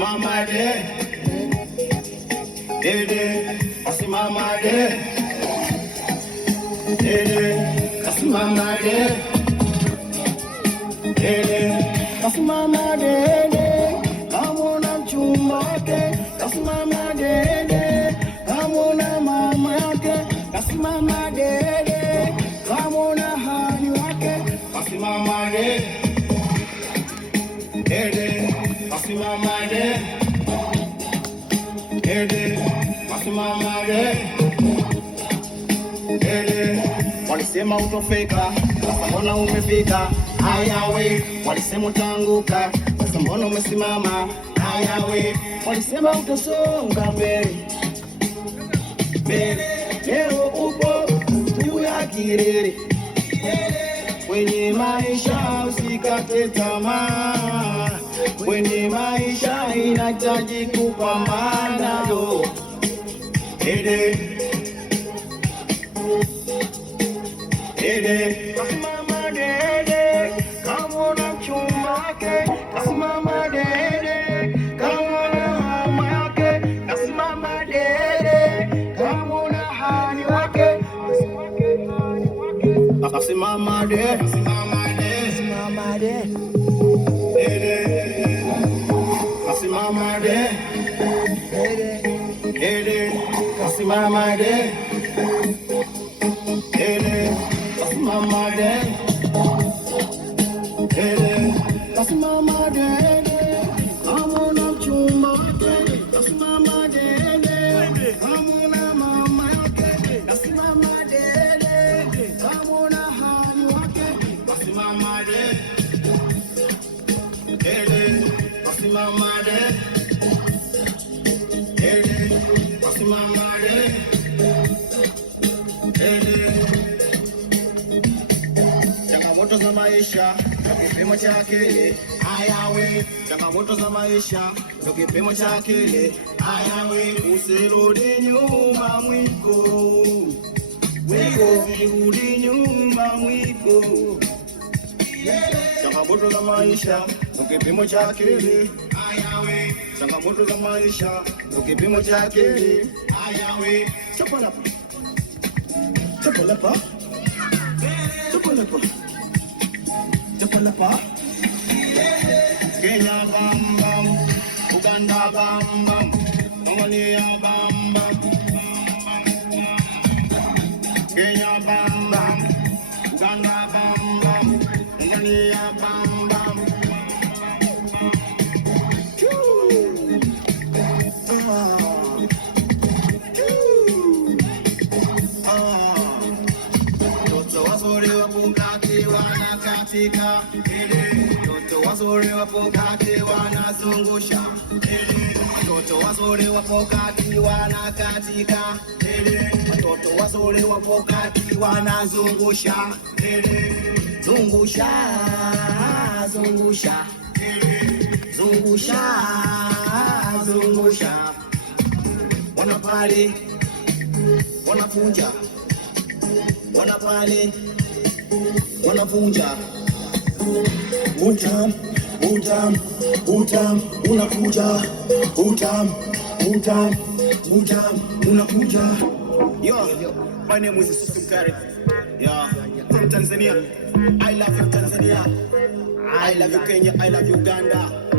kasimama dede, kasimama dede, kasimama dede, kasimama dede, kamona mchumba wake, kasimama dede, kamona mama yake, kasimama dede, kamona hani wake, kasimama dede, kasimama dede, kasimama dede. Walisema utofika, sasa mbona umefika? Haya we, walisema utanguka, sasa mbona umesimama? Haya we, walisema utasonga mbele, leo upo juu ya kilele. Kwenye maisha usikate tamaa, kwenye maisha inahitaji kupambana yo. Dede, kasimama dede, kamona mchumba wake, kasimama dede, kamona mama yake, kasimama dede, kamona hani wake, kasimama dede, kasimama dede, kasimama dede, kasimama dede, kasimama dede, kasimama dede, kamona mchumba wake, kasimama dede, kamona mama yake, kasimama dede, kamona hani wake, kasimama dede, kasimama dede, kasimama dede. Changamoto za maisha ndio kipimo cha akili. Haya we, changamoto za maisha ndio kipimo cha akili. Haya we, usirudi nyuma mwiko, usirudi nyuma mwiko. Changamoto za maisha ndio kipimo cha akili. Haya we, changamoto za maisha ndio kipimo cha akili. Haya we, chapalapa, chapalapa, chapalapa, chapalapa. Kenya bam bam, Uganda bam bam, Tanzania bam bam, Kenya bam bam, Uganda bam bam, Tanzania bam bam. Toto wazuri wapungati wanakatika, toto wazuri wapungati wanazungusha, toto wazuri wapungati wanakatika, toto wazuri wapungati wanazungusha, zungusha, zungusha, zungusha, zungusha. Wanapali, wanafunja, wanapali, wanafunja. Utam, utam, utam, unakuja. Utam, utam, utam, unakuja. Yo, my name is Yusuf Mkari. Yeah, from Tanzania. I love you Tanzania. I love you Kenya. I love you Uganda.